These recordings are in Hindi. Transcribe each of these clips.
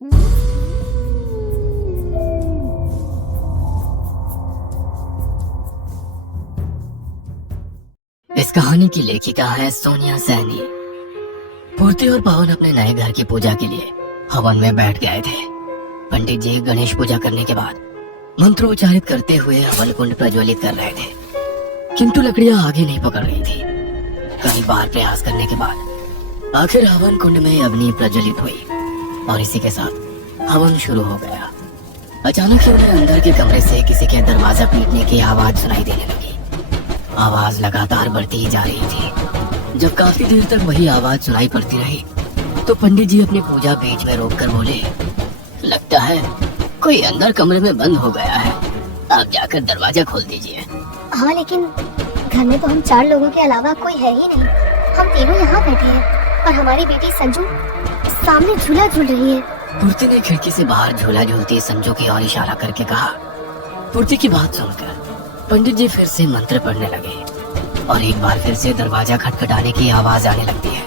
इस कहानी की लेखिका है सोनिया सैनी। पूर्ति और पवन अपने नए घर की पूजा के लिए हवन में बैठ गए थे। पंडित जी गणेश पूजा करने के बाद मंत्रोच्चारित करते हुए हवन कुंड प्रज्वलित कर रहे थे, किंतु लकड़ियां आगे नहीं पकड़ रही थी। कई बार प्रयास करने के बाद आखिर हवन कुंड में अग्नि प्रज्वलित हुई और इसी के साथ हवन शुरू हो गया। अचानक ही उन्हें अंदर के कमरे से किसी के दरवाजा पीटने की आवाज सुनाई देने लगी। आवाज लगातार बढ़ती ही जा रही थी। जब काफी देर तक वही आवाज सुनाई पड़ती रही तो पंडित जी अपनी पूजा बीच में रोककर बोले, लगता है कोई अंदर कमरे में बंद हो गया है, आप जाकर दरवाजा खोल दीजिए। हाँ, लेकिन घर में तो हम 4 लोगों के अलावा कोई है ही नहीं। हम तीनों यहाँ बैठे हैं और हमारी बेटी संजू सामने झूला झूल रही है। पूर्ति ने खिड़की से बाहर झूला झूलती संजू की ओर इशारा करके कहा। पूर्ति की बात सुनकर पंडित जी फिर से मंत्र पढ़ने लगे और एक बार फिर से दरवाजा खटखटाने की आवाज आने लगती है।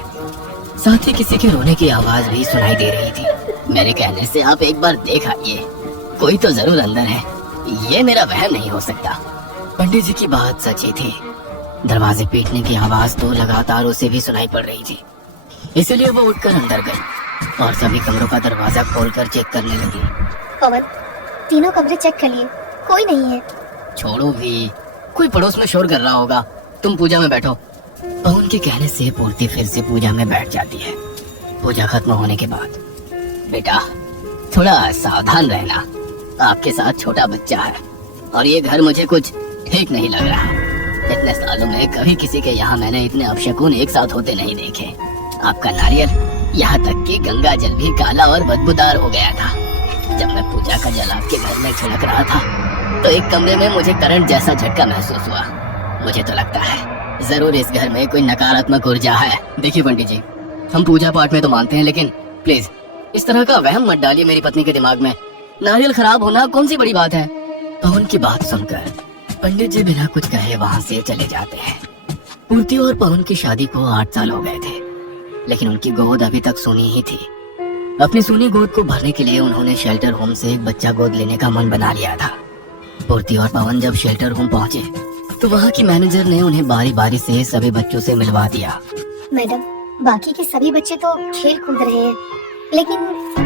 साथ ही किसी के रोने की आवाज भी सुनाई दे रही थी। मेरे कहने से आप एक बार देख आइए, कोई तो जरूर अंदर है, ये मेरा वहम नहीं हो सकता। पंडित जी की बात सच्ची थी। दरवाजे पीटने की आवाज तो लगातार उसे भी सुनाई पड़ रही थी, इसलिए वो उठकर अंदर गई और सभी कमरों का दरवाजा खोलकर चेक करने लगी। पवन, तीनों कमरे चेक कर लिए, कोई नहीं है। छोड़ो भी, कोई पड़ोस में शोर कर रहा होगा, तुम पूजा में बैठो। पवन के कहने से पूर्ति फिर से पूजा में बैठ जाती है। पूजा खत्म होने के बाद, बेटा थोड़ा सावधान रहना, आपके साथ छोटा बच्चा है और ये घर मुझे कुछ ठीक नहीं लग रहा। इतने सालों में कभी किसी के यहाँ मैंने इतने अपशकुन एक साथ होते नहीं देखे। आपका नारियल, यहाँ तक कि गंगा जल भी काला और बदबूदार हो गया था। जब मैं पूजा का जल आपके घर में छिड़क रहा था तो एक कमरे में मुझे करंट जैसा झटका महसूस हुआ। मुझे तो लगता है जरूर इस घर में कोई नकारात्मक ऊर्जा है। देखिए पंडित जी, हम पूजा पाठ में तो मानते हैं, लेकिन प्लीज इस तरह का वहम मत डालिए मेरी पत्नी के दिमाग में। नारियल खराब होना कौन सी बड़ी बात है। पवन की बात सुनकर पंडित जी बिना कुछ कहे वहाँ से चले जाते हैं। पूर्ति और पवन की शादी को 8 साल हो गए थे, लेकिन उनकी गोद अभी तक सूनी ही थी। अपनी सूनी गोद को भरने के लिए उन्होंने शेल्टर होम से एक बच्चा गोद लेने का मन बना लिया था। पूर्ति और पवन जब शेल्टर होम पहुँचे तो वहाँ की मैनेजर ने उन्हें बारी बारी से सभी बच्चों से मिलवा दिया। मैडम, बाकी के सभी बच्चे तो खेल कूद रहे हैं, लेकिन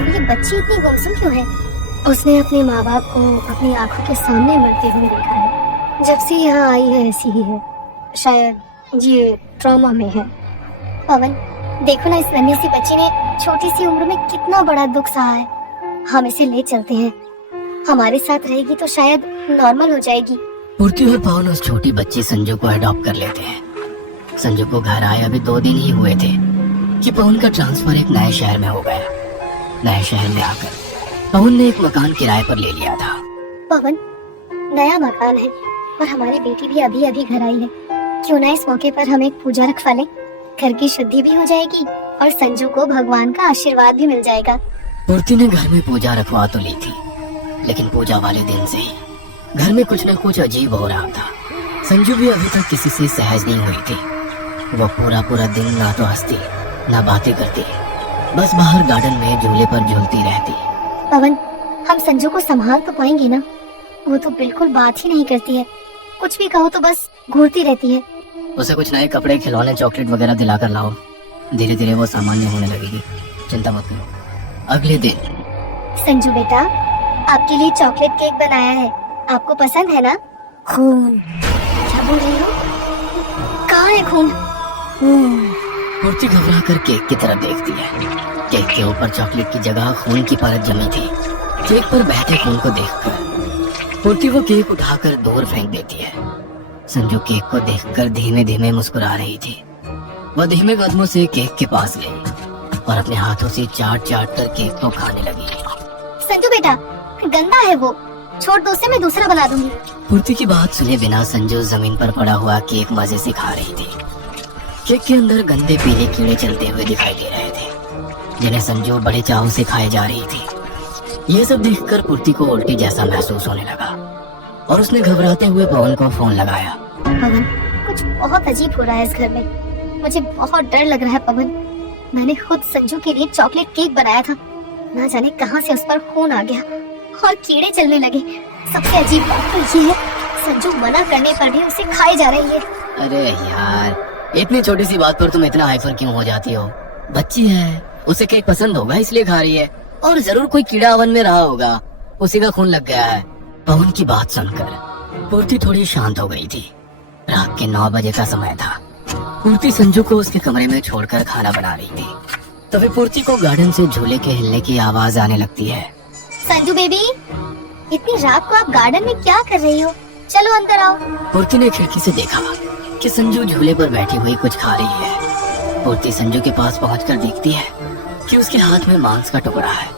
ये बच्ची इतनी गुमसुम क्यों है? उसने अपने माँ बाप को अपनी आंखों के सामने मरते हुए देखा है। जब से यहाँ आई है ऐसी ही है, शायद ये ट्रॉमा में है। पवन, देखो ना, इस नन्ही सी बच्ची ने छोटी सी उम्र में कितना बड़ा दुख सहा है। हम इसे ले चलते हैं, हमारे साथ रहेगी तो शायद नॉर्मल हो जाएगी। पूर्ति और पवन उस छोटी बच्ची संजू को अडॉप्ट कर लेते हैं। संजू को घर आए अभी 2 दिन ही हुए थे कि पवन का ट्रांसफर एक नए शहर में हो गया। नए शहर में आकर पवन ने एक मकान किराए पर ले लिया था। पवन, नया मकान है और हमारी बेटी भी अभी अभी घर आई है। क्यों ना इस मौके पर हम एक पूजा रखवा लें? घर की शुद्धि भी हो जाएगी और संजू को भगवान का आशीर्वाद भी मिल जाएगा। पूर्ति ने घर में पूजा रखवा तो ली थी, लेकिन पूजा वाले दिन से ही घर में कुछ न कुछ अजीब हो रहा था। संजू भी अभी तक किसी से सहज नहीं हुई थी। वो पूरा दिन ना तो हंसती ना बातें करती, बस बाहर गार्डन में झूले पर झूलती रहती। पवन, हम संजू को संभाल तो पाएंगे ना? वो तो बिल्कुल बात ही नहीं करती है, कुछ भी कहो तो बस घूरती रहती है। उसे कुछ नए कपड़े, खिलौने, चॉकलेट वगैरह दिलाकर लाओ, धीरे धीरे वो सामान्य होने लगेगी। चिंता मत करो। अगले दिन, संजू बेटा, आपके लिए चॉकलेट केक बनाया है, आपको पसंद है ना? खून? क्या बोल रही हो? कहाँ है खून? पूर्ति घबरा कर केक की तरफ देखती है। केक के ऊपर चॉकलेट की जगह खून की परत जमी थी। केक पर बहते खून को देखकर पूर्ति वो केक उठाकर दूर फेंक देती है। संजू केक को देखकर धीमे धीमे मुस्कुरा रही थी। वह धीमे कदमों से केक के पास गई और अपने हाथों से चाट कर केक को खाने लगी। संजू बेटा, गंदा है वो, छोड़ दो उसे, मैं दूसरा बना दूंगी। पूर्ति की बात सुने बिना संजू जमीन पर पड़ा हुआ केक मजे से खा रही थी। केक के अंदर गंदे पीले कीड़े चलते हुए दिखाई दे रहे थे, जिन्हें संजू बड़े चाव से खाए जा रही थी। ये सब देखकर पूर्ति को उल्टी जैसा महसूस होने लगा और उसने घबराते हुए पवन को फोन लगाया। पवन, कुछ बहुत अजीब हो रहा है इस घर में, मुझे बहुत डर लग रहा है। पवन, मैंने खुद संजू के लिए चॉकलेट केक बनाया था, ना जाने कहां से उस पर खून आ गया और कीड़े चलने लगे। सबसे अजीब बात तो ये है, संजू मना करने पर भी उसे खाई जा रही है। अरे यार, इतनी छोटी सी बात पर तुम इतना हाइपर क्यों हो जाती हो? बच्ची है, उसे केक पसंद होगा इसलिए खा रही है, और जरूर कोई कीड़ा ओवन में रहा होगा, उसी का खून लग गया है। पवन की बात सुनकर पूर्ति थोड़ी शांत हो गई थी। रात के 9 बजे का समय था। पूर्ति संजू को उसके कमरे में छोड़कर खाना बना रही थी। तभी पूर्ति को गार्डन से झूले के हिलने की आवाज आने लगती है। संजू बेबी, इतनी रात को आप गार्डन में क्या कर रही हो? चलो अंदर आओ। पूर्ति ने खिड़की से देखा कि संजू झूले पर बैठी हुई कुछ खा रही है। पूर्ति संजू के पास पहुंचकर देखती है कि उसके हाथ में मांस का टुकड़ा है,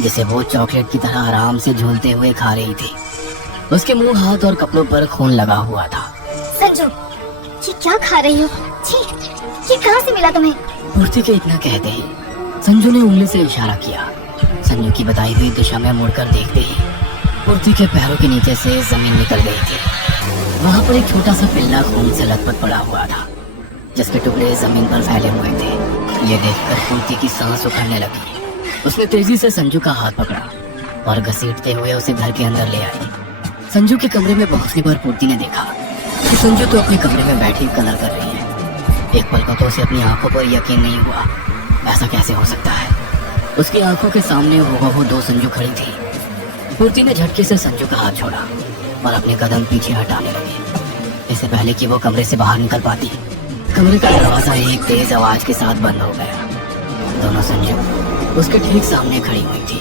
जिसे वो चॉकलेट की तरह आराम से झूलते हुए खा रही थी। उसके मुंह, हाथ और कपड़ों पर खून लगा हुआ था। संजू, ये क्या खा रही हो? छी, ये कहाँ से मिला तुम्हें? पूर्ति के इतना कहते ही संजू ने उंगली से इशारा किया। संजू की बताई हुई दिशा में मुड़कर देखते ही पूर्ति के पैरों के नीचे से जमीन निकल गई थी। वहाँ पर एक छोटा सा पिल्ला खून से लथपथ पड़ा हुआ था, जिसके टुकड़े जमीन पर फैले हुए थे। ये देखकर पूर्ति की सांस उखड़ने लगी। उसने तेजी से संजू का हाथ पकड़ा और घसीटते हुए उसे घर के अंदर ले आई। संजू के कमरे में पहुंचने पर पूर्ति ने देखा कि संजू तो अपने कमरे में बैठी कलर कर रही है। एक पल को तो उसे अपनी आंखों पर यकीन नहीं हुआ। ऐसा कैसे हो सकता है? उसकी आंखों के सामने वो 2 संजू खड़ी थी। पूर्ति ने झटके से संजू का हाथ छोड़ा और अपने कदम पीछे हटाने लगी। इससे पहले कि वो कमरे से बाहर निकल पाती, कमरे का दरवाजा एक तेज आवाज के साथ बंद हो गया। दोनों संजू उसके ठीक सामने खड़ी हुई थी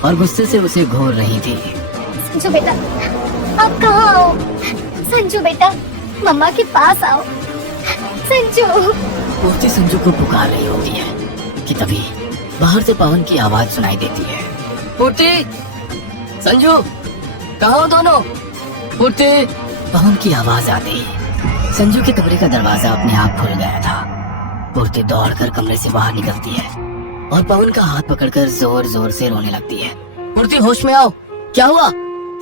और गुस्से से उसे घूर रही थी। संजू बेटा, आप कहाँ आओ? संजू बेटा, मम्मा के पास आओ। संजू। पूर्ति संजू को पुकार रही होती है कि तभी बाहर से पवन की आवाज सुनाई देती है। पूर्ति, संजू, कहाँ हो दोनों? पूर्ति। पवन की आवाज आते ही संजू के कमरे का दरवाजा अपने आप खुल गया था। पूर्ति दौड़कर कमरे से बाहर निकलती है और पवन का हाथ पकड़कर जोर जोर से रोने लगती है। पूर्ति, होश में आओ, क्या हुआ?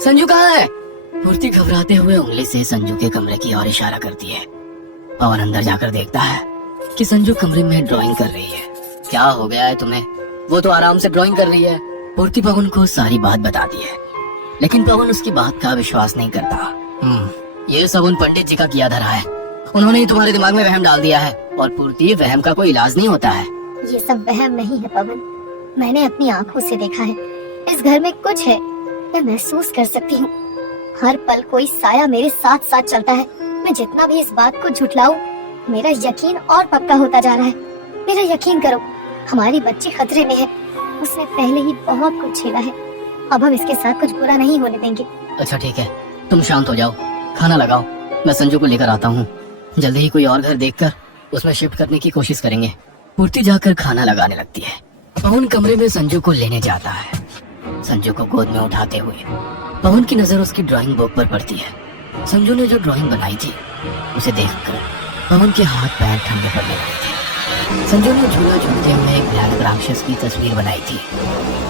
संजू कहाँ है? पूर्ति घबराते हुए उंगली से संजू के कमरे की ओर इशारा करती है। पवन अंदर जाकर देखता है कि संजू कमरे में ड्राइंग कर रही है। क्या हो गया है तुम्हें? वो तो आराम से ड्राइंग कर रही है। पूर्ति पवन को सारी बात बताती है, लेकिन पवन उसकी बात का विश्वास नहीं करता। ये सब उन पंडित जी का किया धरा है। उन्होंने ही तुम्हारे दिमाग में वहम डाल दिया है। और पूर्ति, वहम का कोई इलाज नहीं होता है। ये सब वहम नहीं है पवन, मैंने अपनी आंखों से देखा है। इस घर में कुछ है, मैं महसूस कर सकती हूँ। हर पल कोई साया मेरे साथ साथ चलता है। मैं जितना भी इस बात को झुठलाऊं, मेरा यकीन और पक्का होता जा रहा है। मेरा यकीन करो, हमारी बच्ची खतरे में है। उसने पहले ही बहुत कुछ झेला है। अब हम इसके साथ कुछ बुरा नहीं होने देंगे। अच्छा ठीक है, तुम शांत हो जाओ, खाना लगाओ, मैं संजू को लेकर आता हूँ। जल्दी ही कोई और घर देखकर उसमें शिफ्ट करने की कोशिश करेंगे। पूर्ति जाकर खाना लगाने लगती है। पवन कमरे में संजू को लेने जाता है। संजू को गोद में उठाते हुए पवन की नजर उसकी ड्राइंग बुक पर पड़ती है। संजू ने जो ड्राइंग बनाई थी उसे देखकर पवन के हाथ पैर ठंडे पड़ने लगे थे। संजू ने झूला झूलते हुए एक भयानक राक्षस की तस्वीर बनाई थी,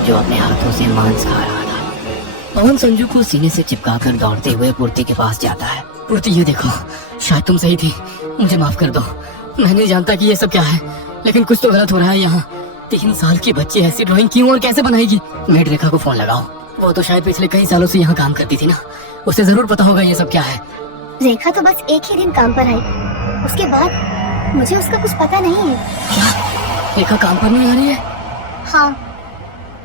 जो अपने हाथों से मांस खा रहा था। पवन संजू को सीने से चिपकाकर दौड़ते हुए पूर्ति के पास जाता है। पूर्ति, ये देखो, शायद तुम सही थी, मुझे माफ कर दो। मैं नहीं जानता कि ये सब क्या है, लेकिन कुछ तो गलत हो रहा है यहाँ। 3 साल की बच्ची ऐसी ड्राइंग क्यों और कैसे बनाएगी? मेड रेखा को फोन लगाओ, वो तो शायद पिछले कई सालों से यहाँ काम करती थी ना, उसे जरूर पता होगा ये सब क्या है। रेखा तो बस एक ही दिन काम पर आई, उसके बाद मुझे उसका कुछ पता नहीं है। क्या रेखा काम पर नहीं आ रही है? हाँ,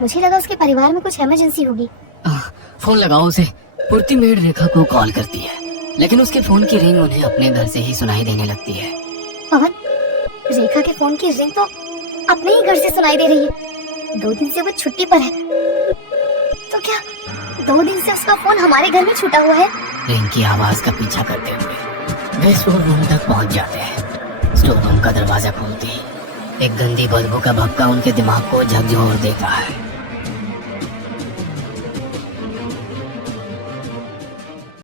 मुझे लगा उसके परिवार में कुछ इमरजेंसी होगी। फोन लगाओ उसे। पूर्ति मेड रेखा को कॉल करती है, लेकिन उसके फोन की रिंग उन्हें अपने घर से ही सुनाई देने लगती है। पवन, रेखा के फोन की रिंग तो अपने ही घर से सुनाई दे रही है। 2 दिन से वो छुट्टी पर है, तो क्या 2 दिन से उसका फोन हमारे घर में छूटा हुआ है? रिंग की आवाज का पीछा करते हुए वे स्टोर रूम तक पहुंच जाते हैं। स्टोर रूम का दरवाजा खोलते ही एक गंदी बदबू का भपका उनके दिमाग को झकझोर देता है।